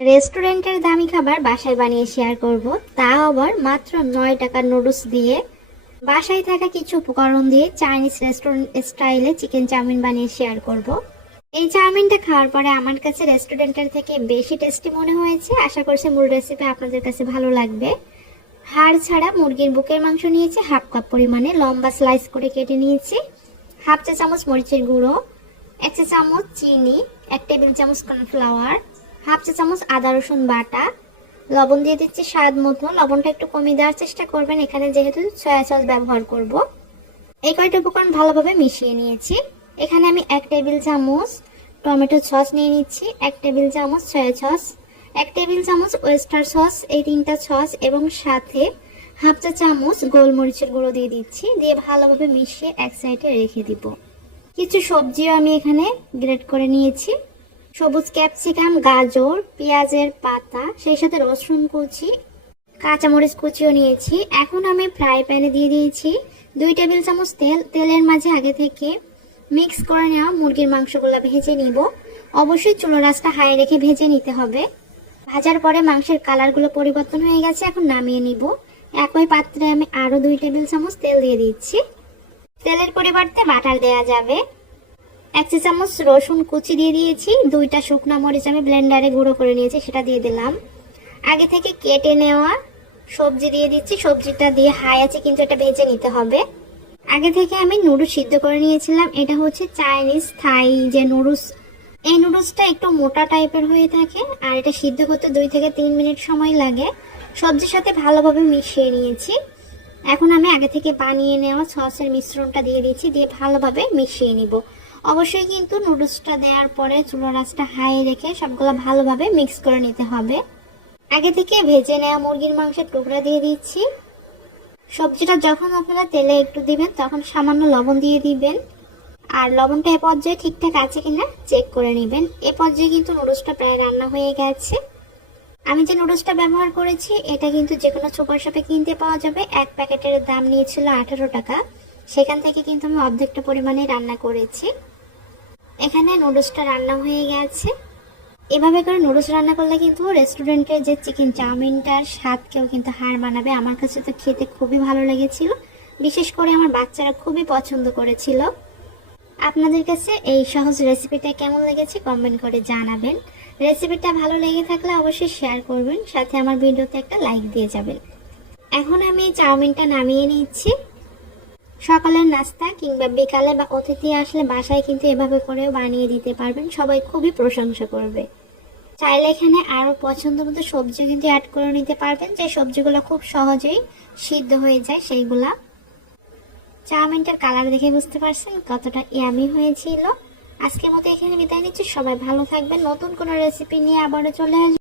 রেস্টুরেন্টের দামি খাবার বাসায় বানিয়ে শেয়ার করব, তাও আবার মাত্র 9 টাকার নুডলস দিয়ে। বাসায় থাকা কিছু উপকরণ দিয়ে চাইনিজ রেস্টুরেন্ট স্টাইলে চিকেন চাউমিন বানিয়ে শেয়ার করব। এই চাউমিনটা খাওয়ার পরে আমার কাছে রেস্টুরেন্টের থেকে বেশি টেস্টি মনে হয়েছে। আশা করছি মূল রেসিপি আপনাদের কাছে ভালো লাগবে। হাড় ছাড়া মুরগির বুকের মাংস নিয়েছি হাফ কাপ পরিমাণে, লম্বা স্লাইস করে কেটে নিয়েছি। হাফ চা চামচ মরিচের গুঁড়ো, 1 চা চামচ চিনি, 1 টেবিল চামচ কর্নফ্লাওয়ার, হাফ চা চামচ আদা রসুন বাটা, লবণ দিয়ে দিচ্ছি স্বাদ মতো। লবণটা একটু কমিয়ে দেওয়ার চেষ্টা করবেন, এখানে যেহেতু সয়া সস ব্যবহার করব। এই কয়টা উপকরণ ভালোভাবে মিশিয়ে নিয়েছি। এখানে আমি 1 টেবিল চামচ টমেটো সস নিয়ে নিচ্ছি, 1 টেবিল চামচ সয়া সস, 1 টেবিল চামচ ওয়েস্টার সস, এই 3টা সস এবং সাথে হাফ চা চামচ গোলমরিচের গুঁড়ো দিয়ে দিচ্ছি। দিয়ে ভালোভাবে মিশিয়ে এক সাইডে রেখে দিব। কিছু সবজিও আমি এখানে গ্রেট করে নিয়েছি, সবুজ ক্যাপসিকাম, গাজর, পেঁয়াজের পাতা, সেই সাথে রসুন কুচি, কাঁচামরিচ কুচিও নিয়েছি। এখন আমি ফ্রাই প্যানে দিয়ে দিয়েছি 2 টেবিল চামচ তেল। তেলের মাঝে আগে থেকে মিক্স করে নেওয়া মুরগির মাংসগুলো ভেজে নিব। অবশ্যই চুলার আঁচটা হাই রেখে ভেজে নিতে হবে। ভাজার পরে মাংসের কালারগুলো পরিবর্তন হয়ে গেছে, এখন নামিয়ে নিব। একই পাত্রে আমি আরো 2 টেবিল চামচ তেল দিয়ে দিচ্ছি। তেলের পরিবর্তে বাটার দেওয়া যাবে। 1 চা চামচ রসুন কুচি দিয়ে দিয়েছি। 2টা শুকনো মরিচ আমি ব্লেন্ডারে গুঁড়ো করে নিয়েছি, সেটা দিয়ে দিলাম। আগে থেকে কেটে নেওয়া সবজি দিয়ে দিচ্ছি। সবজিটা দিয়ে হাই আছে কিন্তু এটা ভেজে নিতে হবে। আগে থেকে আমি নুডলস সিদ্ধ করে নিয়েছিলাম। এটা হচ্ছে চাইনিজ থাই যে নুডলস, এই নুডলসটা একটু মোটা টাইপের হয়ে থাকে আর এটা সিদ্ধ করতে 2 থেকে 3 মিনিট সময় লাগে। সবজির সাথে ভালোভাবে মিশিয়ে নিয়েছি। এখন আমি আগে থেকে বানিয়ে নেওয়া সসের মিশ্রণটা দিয়ে দিচ্ছি, দিয়ে ভালোভাবে মিশিয়ে নিব। অবশ্যই কিন্তু নুডলসটা দেওয়ার পরে চুলার আঁচটা হাই রেখে সবগুলো ভালোভাবে মিক্স করে নিতে হবে। আগে থেকে ভেজে নেওয়া মুরগির মাংসের টুকরা দিয়ে দিচ্ছি। সবজিটা যখন আপনারা তেলে একটু দিবেন তখন সামান্য লবণ দিয়ে দিবেন, আর লবণটা এ পর্যায়ে ঠিকঠাক আছে কিনা চেক করে নেবেন। এ পর্যায়ে কিন্তু নুডলসটা প্রায় রান্না হয়ে গেছে। আমি যে নুডলসটা ব্যবহার করেছি এটা কিন্তু যে কোনো সুপার শপে কিনতে পাওয়া যাবে। এক প্যাকেটের দাম নিয়েছিল 18 টাকা, সেখান থেকে কিন্তু আমি অর্ধেকটা পরিমাণে রান্না করেছি। এখানে নুডলসটা রান্না হয়ে গেছে। এভাবে করে নুডলস রান্না করলে কিন্তু রেস্টুরেন্টের যে চিকেন চাউমিনটার স্বাদকেও কিন্তু হার মানাবে। আমার কাছে তো খেতে খুবই ভালো লেগেছিল, বিশেষ করে আমার বাচ্চারা খুবই পছন্দ করেছিল। আপনাদের কাছে এই সহজ রেসিপিটা কেমন লেগেছে কমেন্ট করে জানাবেন। রেসিপিটা ভালো লেগে থাকলে অবশ্যই শেয়ার করবেন, সাথে আমার ভিডিওতে একটা লাইক দিয়ে যাবেন। এখন আমি চাউমিনটা নামিয়ে নিচ্ছি। সকালের নাস্তা কিংবা বিকালে বা অতিথি আসলে বাসায় কিন্তু এভাবে করেও বানিয়ে দিতে পারবেন, সবাই খুবই প্রশংসা করবে। চাইলে এখানে আরো পছন্দ মতো সবজি কিন্তু অ্যাড করে নিতে পারবেন, যে সবজিগুলো খুব সহজেই সিদ্ধ হয়ে যায় সেইগুলা। চাউমিনটার কালার দেখে বুঝতে পারছেন কতটা ইয়ামি হয়েছিল। আজকের মতো এখানে বিদায় নিচ্ছি। সবাই ভালো থাকবেন। নতুন কোনো রেসিপি নিয়ে আবারও চলে আসবেন।